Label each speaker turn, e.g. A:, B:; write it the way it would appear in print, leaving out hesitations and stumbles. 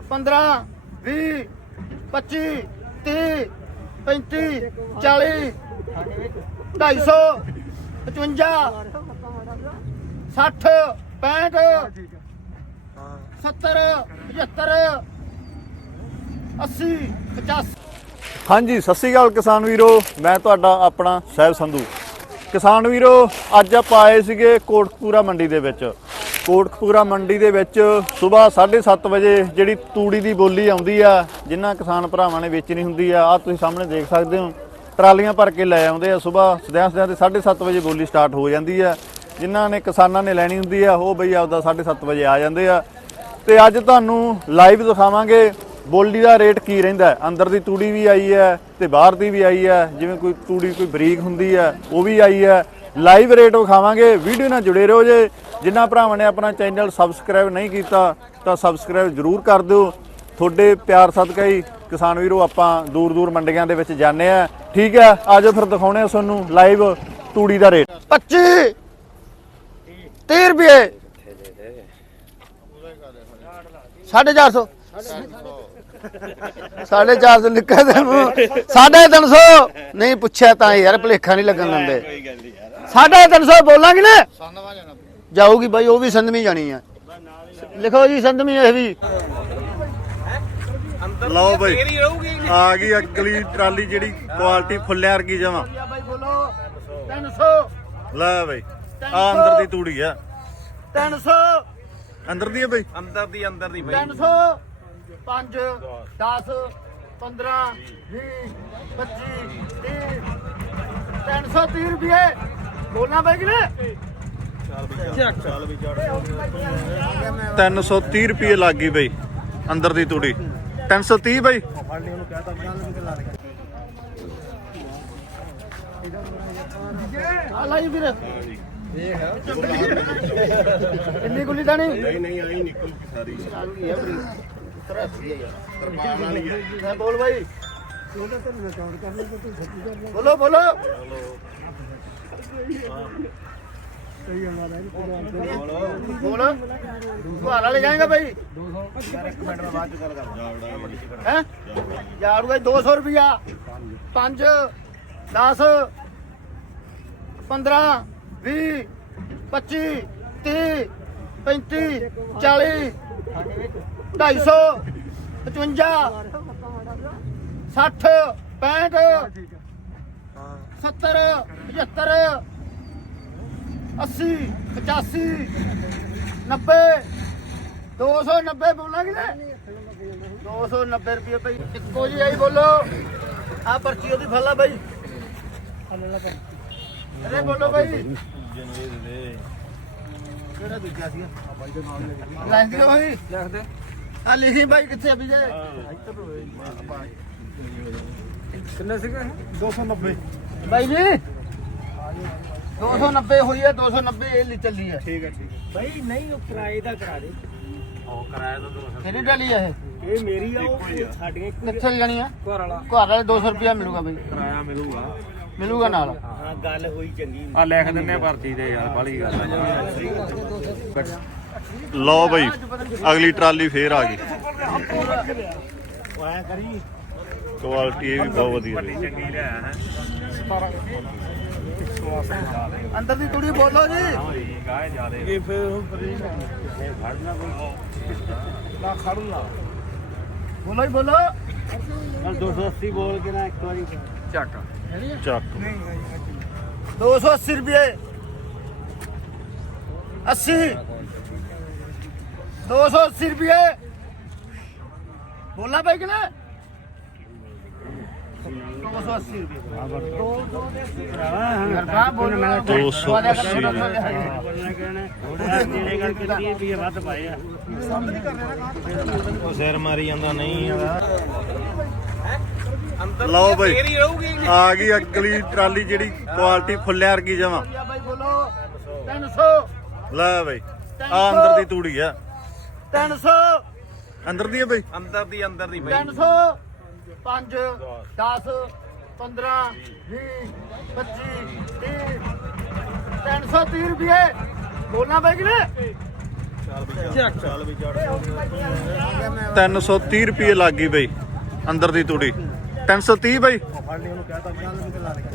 A: 15 20 25 30 35 40 250 55 60 65 70 75 80 85।
B: ਹਾਂਜੀ, ਸਤਿ ਸ਼੍ਰੀ ਅਕਾਲ ਕਿਸਾਨ ਵੀਰੋ, ਮੈਂ ਤੁਹਾਡਾ ਆਪਣਾ ਸਾਹਿਬ ਸੰਧੂ। ਕਿਸਾਨ ਵੀਰੋ, ਅੱਜ ਆਪਾਂ ਆਏ ਸੀਗੇ ਕੋਟਕਪੂਰਾ ਮੰਡੀ ਦੇ ਵਿੱਚ। ਕੋਟਕਪੂਰਾ ਮੰਡੀ ਦੇ ਵਿੱਚ ਸਵੇਰ 7:30 ਵਜੇ ਜਿਹੜੀ ਤੂੜੀ ਦੀ ਬੋਲੀ ਆਉਂਦੀ ਆ, ਜਿਨ੍ਹਾਂ ਕਿਸਾਨ ਭਰਾਵਾਂ ਨੇ ਵੇਚਣੀ ਹੁੰਦੀ ਆ, ਤੁਸੀਂ ਸਾਹਮਣੇ ਦੇਖ ਸਕਦੇ ਹੋ ਟਰਾਲੀਆਂ ਭਰ ਕੇ ਲੈ ਆਉਂਦੇ ਆ। ਸਵੇਰ ਸਦਿਆਂ ਤੇ 7:30 ਵਜੇ ਬੋਲੀ ਸਟਾਰਟ ਹੋ ਜਾਂਦੀ ਆ। ਜਿਨ੍ਹਾਂ ਨੇ ਕਿਸਾਨਾਂ ਨੇ ਲੈਣੀ ਹੁੰਦੀ ਆ, ਉਹ ਬਈ ਆਪਦਾ 7:30 ਵਜੇ ਆ ਜਾਂਦੇ ਆ। ਤੇ ਅੱਜ ਤੁਹਾਨੂੰ ਲਾਈਵ ਦਿਖਾਵਾਂਗੇ ਬੋਲੀ ਦਾ ਰੇਟ ਕੀ ਰਹਿੰਦਾ। ਅੰਦਰ ਦੀ ਤੂੜੀ ਵੀ ਆਈ ਹੈ ਤੇ ਬਾਹਰ ਦੀ ਵੀ ਆਈ ਹੈ, ਜਿਵੇਂ ਕੋਈ ਤੂੜੀ ਕੋਈ ਬਰੀਕ ਹੁੰਦੀ ਹੈ ਉਹ ਵੀ ਆਈ ਹੈ। ਲਾਈਵ ਰੇਟ ਵਿਖਾਵਾਂਗੇ, ਵੀਡੀਓ ਨਾਲ ਜੁੜੇ ਰਹੋ ਜੇ। ਜਿਨ੍ਹਾਂ ਭਰਾਵਾਂ ਨੇ ਆਪਣਾ ਚੈਨਲ ਸਬਸਕ੍ਰਾਈਬ ਨਹੀਂ ਕੀਤਾ ਤਾਂ ਸਬਸਕ੍ਰਾਈਬ ਜ਼ਰੂਰ ਕਰ ਦਿਓ। ਤੁਹਾਡੇ ਪਿਆਰ ਸਦਕਾ ਹੀ ਕਿਸਾਨ ਵੀਰੋ ਆਪਾਂ ਦੂਰ ਦੂਰ ਮੰਡੀਆਂ ਦੇ ਵਿੱਚ ਜਾਂਦੇ ਆ। ਠੀਕ ਹੈ, ਆਜੋ ਫਿਰ ਦਿਖਾਉਣੇ ਆ ਤੁਹਾਨੂੰ ਲਾਈਵ ਤੂੜੀ ਦਾ ਰੇਟ।
A: 25 30 ਰੁਪਏ 450 450 ਲਿਖਿਆ ਤੈਨੂੰ 350 ਨਹੀਂ ਪੁੱਛਿਆ ਤਾਂ ਯਾਰ, ਭਲੇਖਾ ਨਹੀਂ ਲੱਗਣ ਦਿੰਦੇ। 350 ਬੋਲਾਂਗੇ ਨਾ, ਜਾਊਗੀ ਬਾਈ, ਉਹ ਵੀ ਸੰਧਮੀ ਜਾਣੀ ਆ। ਲਿਖੋ ਜੀ ਸੰਧਮੀ ਇਹ ਵੀ।
B: ਲਓ ਬਈ, ਆ ਗਈ ਅਗਲੀ ਟਰਾਲੀ ਜਿਹੜੀ ਕੁਆਲਿਟੀ ਫੁੱਲਿਆਂ ਵਰਗੀ ਜਮਾਂ।
A: ਬਾਈ ਬੋਲੋ 300।
B: ਲੈ ਬਈ, ਆ ਅੰਦਰ ਦੀ ਤੂੜੀ ਆ।
A: 300
B: ਅੰਦਰ ਦੀ ਆ ਬਈ,
C: ਅੰਦਰ ਦੀ ਬਈ।
A: 300 5 10 15 20 25 30 330 ਰੁਪਏ ਬੋਲਣਾ ਬਾਈ ਕਿ ਨਾ।
B: 330 ਰੁਪਏ ਲੱਗ ਗਈ ਬਈ ਅੰਦਰ ਦੀ ਤੂੜੀ। 330 ਬਈ।
A: ਆ ਲਾਈ ਵੀਰ ਇੰਨੀ ਗੁੱਲੀ ਤਾਂ
C: ਨਹੀਂ ਆਈ ਨਿਕਲ ਸਾਰੀ
A: ਮੈਂ ਬੋਲ ਬਾਈ, ਬੋਲੋ ਬੋਲੋ। ਬੋਲ ਘਰ ਲੈ ਜਾਏਗਾ ਬਾਈ।
C: 1 ਮਿੰਟ ਦਾ ਬਾਅਦ ਚ ਗੱਲ ਕਰ।
A: ਹੈ ਜਾੜੂਗਾ 200 ਰੁਪਿਆ। 5 10 15 20 25 30 35 40 250 55 60 65 70 75 80 85 90 290 ਬੋਲਾਂਗੇ ਨਾ। 290 ਰੁਪਏ ਭਾਈ ਇੱਕੋ ਜੀ ਆਈ। ਬੋਲੋ ਆ ਪਰਚੀ ਉਹਦੀ ਫੜ ਲਾ ਬਾਈ। ਅਰੇ ਬੋਲੋ ਬਾਈ, ਕਿਹੜਾ ਦੂਜਾ ਸੀਗਾ ਲੈ ਦਿਓ ਬਾਈ, ਲਿਖ ਦੇ ਆ ਲਿਖੀ ਬਾਈ। ਕਿੱਥੇ ਅਭੀ ਜੇ
C: ਕਿੰਨੇ ਸੀਗੇ? 290
A: ਬਾਈ ਜੀ 290 ਹੋਈ ਹੈ। 290 ਇਹ ਲਈ ਚੱਲੀ ਹੈ।
C: ਠੀਕ ਹੈ ਬਾਈ। ਨਹੀਂ ਉਹ ਕਿਰਾਏ ਦਾ ਕਰਾ ਦੇ। ਉਹ ਕਿਰਾਏ ਦਾ 200
A: ਕਿਹੜੀ ਡਾਲੀ ਹੈ
C: ਇਹ ਮੇਰੀ ਆ। ਉਹ ਸਾਡੀਆਂ
A: ਕਿੱਥੇ ਜਾਣੀ ਆ?
C: ਘਰ ਵਾਲਾ
A: ਘਰ ਵਾਲੇ 200 ਰੁਪਿਆ ਮਿਲੂਗਾ ਬਾਈ,
C: ਕਿਰਾਇਆ ਮਿਲੂਗਾ।
A: ਮਿਲੂਗਾ ਨਾਲ।
C: ਹਾਂ ਗੱਲ ਹੋਈ ਚੰਗੀ ਆ। ਲਿਖ ਦਿੰਨੇ ਆ ਪਰਚੀ ਤੇ ਯਾਰ, ਬਾਲੀ ਗੱਲ।
B: ਲਓ ਬਈ, ਅਗਲੀ ਟਰਾਲੀ ਫੇਰ ਆ ਗਈ।
C: ਉਹ ਐ ਕਰੀ
B: ਕੁਆਲਿਟੀ ਇਹ ਵੀ ਬਹੁਤ ਵਧੀਆ।
C: ਚੰਗੀ ਲਿਆ ਹੈ।
A: ਅੰਦਰ ਦੀ ਕੁੜੀ ਬੋਲੋ ਜੀ।
C: ਗਾਏ ਜਾਦੇ ਇਹ ਫਿਰ ਫੜਨਾ ਨਾ ਖੜਨਾ।
A: ਬੋਲੋ ਹੀ ਬੋਲੋ।
C: 280 ਬੋਲ ਕੇ ਨਾ ਇੱਕ ਵਾਰੀ ਚੱਕ
B: ਚੱਕ
A: 280 ਰੁਪਏ 80 280 ਰੁਪਏ ਬੋਲਣਾ ਭਾਈ ਕਿ ਨਾ। 280 ਰੁਪਏ
B: 280
C: ਵੱਧ ਪਾਏ ਆ। ਉਹ ਸਿਰ ਮਾਰੀ ਜਾਂਦਾ ਨਹੀਂ
B: ਲਓ ਬਈ, ਆ ਗਈ ਅਗਲੀ ਟਰਾਲੀ ਜਿਹੜੀ ਕੁਆਲਿਟੀ ਫੁੱਲਿਆਂ ਵਰਗੀ ਜਮਾਂ।
A: ਬਾਈ ਬੋਲੋ 300।
B: ਲੈ ਬਈ, ਆ ਅੰਦਰ ਦੀ ਤੂੜੀ ਆ।
A: 300
B: ਅੰਦਰ ਦੀ ਆ ਬਈ,
C: ਅੰਦਰ ਦੀ ਬਈ।
A: 300 5 10 15 20 25 30 330 ਰੁਪਏ ਬੋਲਣਾ ਬਾਈ ਕਿ ਨਾ।
B: 330 ਰੁਪਏ ਲੱਗ ਗਈ ਬਈ ਅੰਦਰ ਦੀ ਤੂੜੀ 330 ਬਈ